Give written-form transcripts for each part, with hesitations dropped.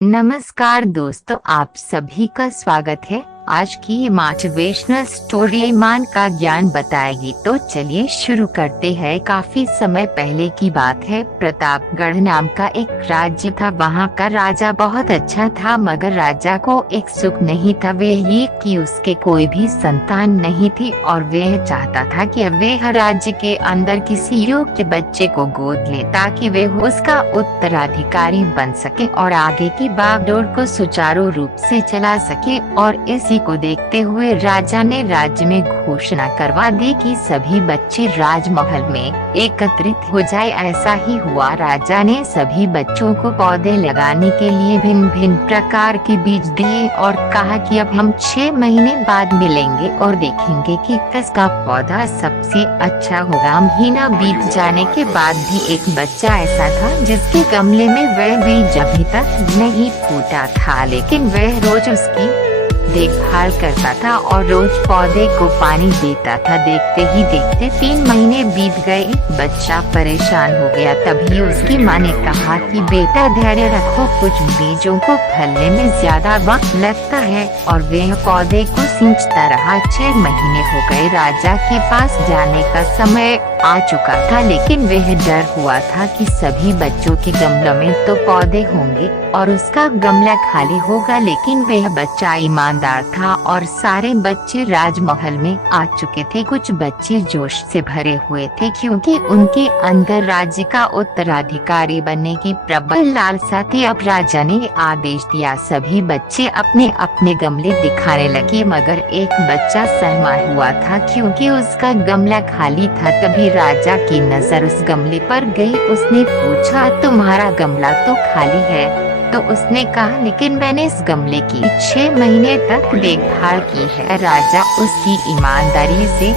नमस्कार दोस्तों, आप सभी का स्वागत है। आज की मोटिवेशनल स्टोरी ईमान का ज्ञान बताएगी। तो चलिए शुरू करते हैं। काफी समय पहले की बात है। प्रतापगढ़ नाम का एक राज्य था। वहाँ का राजा बहुत अच्छा था, मगर राजा को एक सुख नहीं था, वे ये कि उसके कोई भी संतान नहीं थी और वह चाहता था कि वह राज्य के अंदर किसी योग्य बच्चे को गोद ले ताकि वे उसका उत्तराधिकारी बन सके और आगे की बागडोर को सुचारू रूप से चला सके। और इसी को देखते हुए राजा ने राज्य में घोषणा करवा दी कि सभी बच्चे राजमहल में एकत्रित हो जाए। ऐसा ही हुआ। राजा ने सभी बच्चों को पौधे लगाने के लिए भिन्न भिन्न प्रकार के बीज दिए और कहा कि अब हम 6 महीने बाद मिलेंगे और देखेंगे कि किसका पौधा सबसे अच्छा होगा। महीना बीत जाने के बाद भी एक बच्चा ऐसा था जिसके गमले में वह बीज अभी तक नहीं फूटा था, लेकिन वह रोज उसकी देखभाल करता था और रोज पौधे को पानी देता था। देखते ही देखते 3 महीने बीत गए। बच्चा परेशान हो गया। तभी उसकी माँ ने कहा कि बेटा धैर्य रखो, कुछ बीजों को फलने में ज्यादा वक्त लगता है। और वह पौधे को सींचता रहा। 6 महीने हो गए। राजा के पास जाने का समय आ चुका था, लेकिन वह डर हुआ था कि सभी बच्चों के गमलों में तो पौधे होंगे और उसका गमला खाली होगा। लेकिन वह बच्चा ईमानदार था और सारे बच्चे राजमहल में आ चुके थे। कुछ बच्चे जोश से भरे हुए थे क्योंकि उनके अंदर राज्य का उत्तराधिकारी बनने की प्रबल लालसा थी। अब राजा ने आदेश दिया, सभी बच्चे अपने अपने गमले दिखाने लगे, मगर एक बच्चा सहमा हुआ था क्योंकि उसका गमला खाली था। तभी राजा की नजर उस गमले पर गई। उसने पूछा, तुम्हारा गमला तो खाली है। तो उसने कहा, लेकिन मैंने इस गमले की 6 महीने तक देखभाल की है। राजा उसकी ईमानदारी से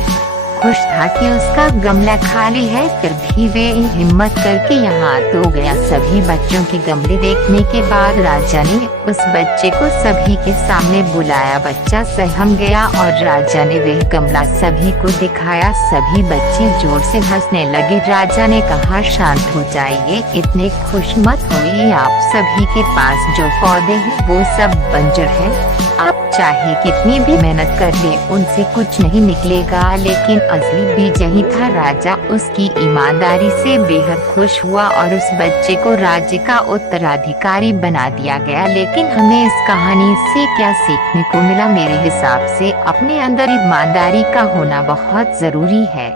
खुश था कि उसका गमला खाली है, फिर भी वे हिम्मत करके यहाँ तो गया। सभी बच्चों के गमले देखने के बाद राजा ने उस बच्चे को सभी के सामने बुलाया। बच्चा सहम गया और राजा ने वह गमला सभी को दिखाया। सभी बच्चे जोर से हंसने लगे। राजा ने कहा, शांत हो जाइए, इतने खुश मत होइए। आप सभी के पास जो पौधे हैं वो सब बंजर है। आप चाहे कितनी भी मेहनत कर ले, उनसे कुछ नहीं निकलेगा। लेकिन असली बीज यही था। राजा उसकी ईमानदारी से बेहद खुश हुआ और उस बच्चे को राज्य का उत्तराधिकारी बना दिया गया। लेकिन हमें इस कहानी से क्या सीखने को मिला? मेरे हिसाब से अपने अंदर ईमानदारी का होना बहुत जरूरी है।